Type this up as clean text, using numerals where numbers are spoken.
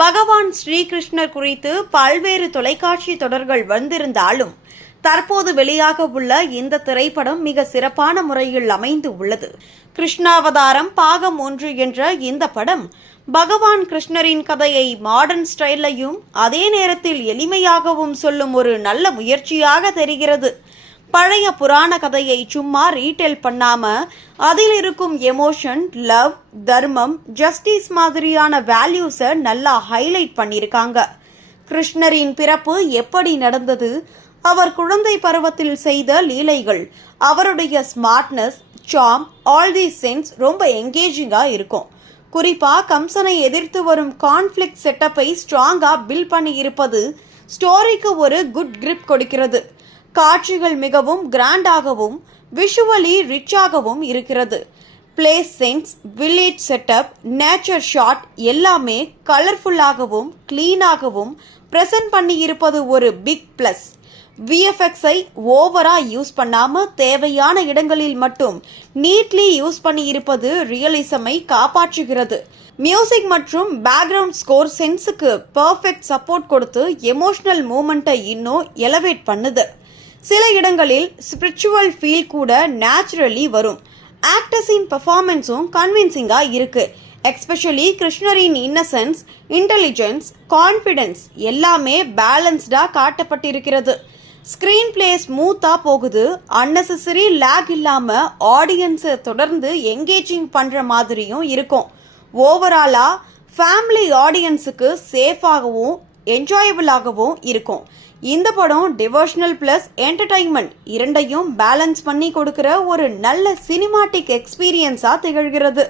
பகவான் ஸ்ரீகிருஷ்ணர் குறித்து பல்வேறு தொலைக்காட்சி தொடர்கள் வந்திருந்தாலும் தற்போது வெளியாக உள்ள இந்த திரைப்படம் மிக சிறப்பான முறையில் அமைந்து உள்ளது. கிருஷ்ணாவதாரம் பாகம் 1 என்ற இந்த படம் பகவான் கிருஷ்ணரின் கதையை மாடர்ன் ஸ்டைலையும் அதே நேரத்தில் எளிமையாகவும் சொல்லும் ஒரு நல்ல முயற்சியாக தெரிகிறது. பழைய புராண கதையை சும்மா ரீடெல் பண்ணாம அதில் இருக்கும் எமோஷன், லவ், தர்மம், ஜஸ்டிஸ் மாதிரியான வேல்யூஸை நல்லா ஹைலைட் பண்ணியிருக்காங்க. கிருஷ்ணரின் பிறப்பு எப்படி நடந்தது, அவர் குழந்தை பருவத்தில் செய்த லீலைகள், அவருடைய smartness, charm, all these sense ரொம்ப என்கேஜிங்கா இருக்கும். குறிப்பா கம்சனை எதிர்த்து வரும் கான்ஃபிளிக்ட் செட்டப்பை ஸ்ட்ராங்கா பில்ட் பண்ணி இருப்பது ஸ்டோரிக்கு ஒரு குட் கிரிப் கொடுக்கிறது. காட்சிகள் மிகவும் கிராண்டாகவும் விஷுவலி ரிச்சாகவும் இருக்கிறது. Place scenes, village setup, nature shot எல்லாமே கலர்ஃபுல்லாகவும் கிளீனாகவும் பிரசன்ட் பண்ணி இருப்பது ஒரு பிக் பிளஸ். விஎஃப்எக்ஸை ஓவரா யூஸ் பண்ணாம தேவையான இடங்களில் மட்டும் நீட்லி யூஸ் பண்ணி இருப்பது ரியலிசமை காப்பாற்றுகிறது. மியூசிக் மற்றும் பேக்ரவுண்ட் ஸ்கோர் சென்ஸுக்கு பெர்ஃபெக்ட் சப்போர்ட் கொடுத்து எமோஷனல் மூமெண்ட்டை இன்னும் எலவேட் பண்ணுது. சில இடங்களில் ஸ்பிரிச்சுவல் ஃபீல் கூட நேச்சுரலி வரும். ஆக்டர்ஸின் பெர்ஃபார்மன்ஸும் கன்வின்சிங்கா இருக்கு. எஸ்பெஷலி கிருஷ்ணரின் இன்னசென்ஸ், இன்டெலிஜென்ஸ், கான்ஃபிடன்ஸ் எல்லாமே பேலன்ஸ்டா காட்டப்பட்டிருக்கிறது. ஸ்கிரீன் பிளே ஸ்மூத்தா போகுது. அன்னெசரி லேக் இல்லாம ஆடியன்ஸை தொடர்ந்து என்கேஜிங் பண்ற மாதிரியும் இருக்கும். ஓவராலா ஃபேமிலி ஆடியன்ஸுக்கு சேஃபாகவும் என்ஜாயபிளாகவும் இருக்கும். இந்த படம் டிவோஷனல் பிளஸ் என்டர்டைன்மெண்ட் இரண்டையும் பேலன்ஸ் பண்ணி கொடுக்கிற ஒரு நல்ல சினிமாட்டிக் எக்ஸ்பீரியன்ஸா திகழ்கிறது.